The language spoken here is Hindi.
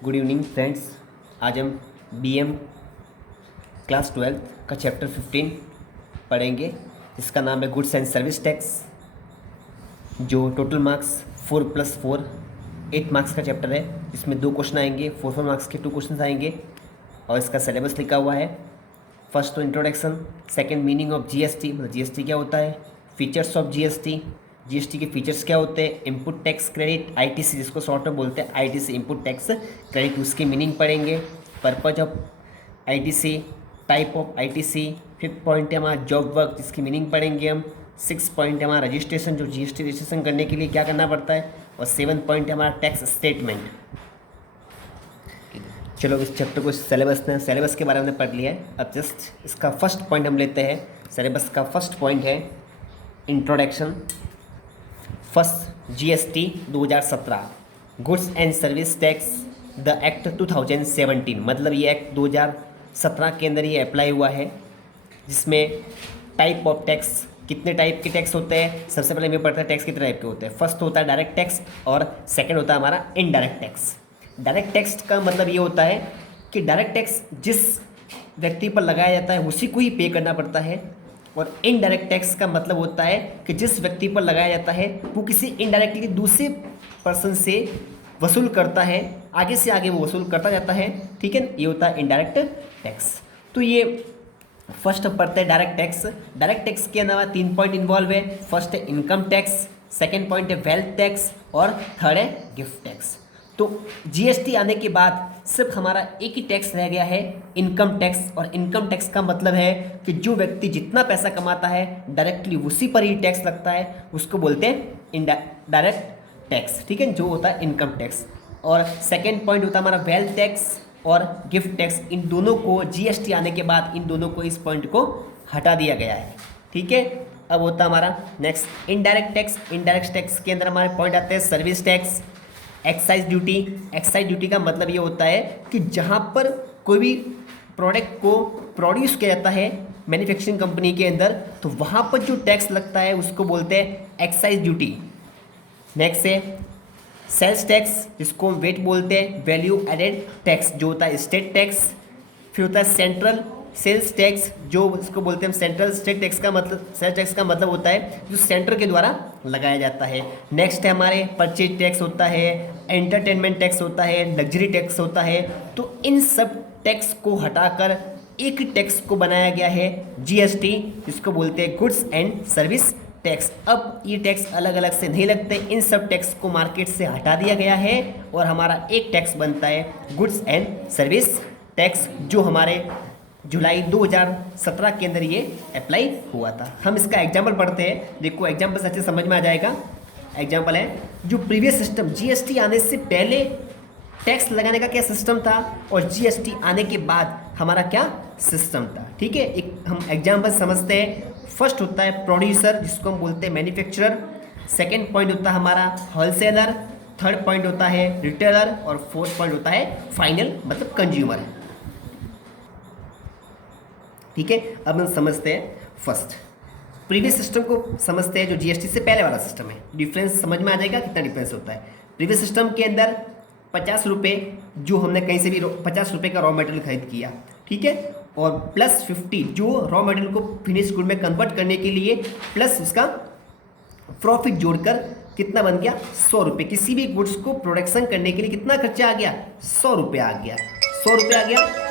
Good evening friends. आज हम बीएम क्लास 12 का चैप्टर 15 पढ़ेंगे, जिसका नाम है गुड्स एंड सर्विस टैक्स, जो टोटल मार्क्स 4+4 8 मार्क्स का चैप्टर है। इसमें 2 क्वेश्चन आएंगे, 4 मार्क्स के 2 क्वेश्चन आएंगे और इसका सिलेबस लिखा हुआ है। फर्स्ट तो introduction, second meaning of GST, मतलब जीएसटी क्या होता है, फीचर्स ऑफ जीएसटी, जीएसटी के फीचर्स क्या होते हैं, इनपुट टैक्स क्रेडिट आईटीसी, जिसको शॉर्ट में बोलते हैं आईटीसी इनपुट टैक्स क्रेडिट, उसकी मीनिंग पढ़ेंगे। Purpose of ITC, type of ITC. 5th point है हमारा जॉब वर्क, जिसकी मीनिंग पढ़ेंगे हम। 6th पॉइंट है हमारा रजिस्ट्रेशन, जो जीएसटी रजिस्ट्रेशन करने के लिए क्या करना पड़ता है। और 7th पॉइंट है हमारा टैक्स स्टेटमेंट। चलो इस चैप्टर को सिलेबस के बारे में पढ़ लिया है। अब जस्ट इसका फर्स्ट पॉइंट हम लेते हैं। सिलेबस का फर्स्ट पॉइंट है introduction. First GST 2017, goods and service tax the act 2017, मतलब ये एक्ट 2017 के अंदर ये अप्लाई हुआ है, जिसमें टाइप ऑफ टैक्स, कितने टाइप के टैक्स होते हैं। सबसे पहले हमें पढ़ता है टैक्स कितने टाइप के होते हैं। फर्स्ट होता है डायरेक्ट टैक्स और सेकंड होता है हमारा इनडायरेक्ट टैक्स। डायरेक्ट टैक्स का मतलब ये होता है कि डायरेक्ट टैक्स जिस व्यक्ति पर लगाया जाता है उसी को ही पे करना पड़ता है, और इनडायरेक्ट टैक्स का मतलब होता है कि जिस व्यक्ति पर लगाया जाता है वो किसी इनडायरेक्टली दूसरे पर्सन से वसूल करता है, आगे से आगे वो वसूल करता जाता है। ठीक है, ये होता है इनडायरेक्ट टैक्स। तो ये फर्स्ट पढ़ते हैं डायरेक्ट टैक्स। डायरेक्ट टैक्स के अलावा 3 पॉइंट इन्वॉल्व है। फर्स्ट है इनकम टैक्स, सेकेंड पॉइंट है वेल्थ टैक्स और थर्ड है गिफ्ट टैक्स। तो जीएसटी आने के बाद सिर्फ हमारा एक ही टैक्स रह गया है, इनकम टैक्स। और इनकम टैक्स का मतलब है कि जो व्यक्ति जितना पैसा कमाता है डायरेक्टली उसी पर ही टैक्स लगता है, उसको बोलते हैं डायरेक्ट टैक्स। ठीक है, जो होता है इनकम टैक्स। और सेकेंड पॉइंट होता है हमारा वेल्थ टैक्स और गिफ्ट टैक्स। इन दोनों को जीएसटी आने के बाद इन दोनों को, इस पॉइंट को हटा दिया गया है। ठीक है, अब होता है हमारा next indirect tax. Indirect tax के अंदर हमारे पॉइंट आते हैं service tax, excise duty. Excise duty का मतलब ये होता है कि जहाँ पर कोई भी प्रोडक्ट को प्रोड्यूस किया जाता है मैन्युफैक्चरिंग कंपनी के अंदर, तो वहाँ पर जो टैक्स लगता है उसको बोलते हैं एक्साइज ड्यूटी। नेक्स्ट है सेल्स टैक्स, जिसको हम वेट बोलते हैं, वैल्यू एडेड टैक्स, जो होता है स्टेट टैक्स। फिर होता है सेंट्रल सेल्स टैक्स, जो इसको बोलते हैं सेंट्रल स्टेट टैक्स का मतलब, सेल्स टैक्स का मतलब होता है जो सेंटर के द्वारा लगाया जाता है। नेक्स्ट है हमारे परचेज टैक्स होता है, एंटरटेनमेंट टैक्स होता है, लग्जरी टैक्स होता है। तो इन सब टैक्स को हटाकर एक टैक्स को बनाया गया है जीएसटी, जिसको बोलते हैं गुड्स एंड सर्विस टैक्स। अब ये टैक्स अलग अलग से नहीं लगते, इन सब टैक्स को मार्केट से हटा दिया गया है और हमारा एक टैक्स बनता है गुड्स एंड सर्विस टैक्स, जो हमारे जुलाई 2017 के अंदर ये अप्लाई हुआ था। हम इसका एग्जाम्पल पढ़ते हैं, देखो एग्जाम्पल से अच्छे समझ में आ जाएगा। एग्जाम्पल है जो प्रीवियस सिस्टम जीएसटी आने से पहले टैक्स लगाने का क्या सिस्टम था और जीएसटी आने के बाद हमारा क्या सिस्टम था। ठीक है, एक हम एग्जाम्पल समझते हैं। फर्स्ट होता है प्रोड्यूसर, जिसको हम बोलते हैं मैन्युफैक्चरर। सेकेंड पॉइंट होता है हमारा होलसेलर। थर्ड पॉइंट होता है रिटेलर और फोर्थ पॉइंट होता है फाइनल, मतलब कंज्यूमर। ठीक है, अब हम समझते हैं फर्स्ट प्रीवियस सिस्टम को समझते हैं, जो जीएसटी से पहले वाला सिस्टम है। डिफरेंस समझ में आ जाएगा कितना डिफरेंस होता है। प्रीवियस सिस्टम के अंदर 50 रुपये, जो हमने कहीं से भी 50 रुपये का रॉ मटेरियल खरीद किया, ठीक है, और प्लस 50 जो रॉ मटेरियल को फिनिश गुड में कन्वर्ट करने के लिए, प्लस उसका प्रॉफिट जोड़कर कितना बन गया 100 रुपये। किसी भी गुड्स को प्रोडक्शन करने के लिए कितना खर्चा आ गया, 100 रुपये आ गया। 100 रुपये आ गया।